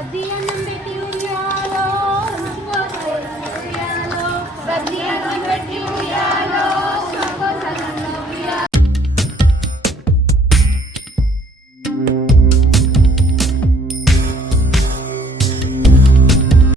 sabihan ng baby.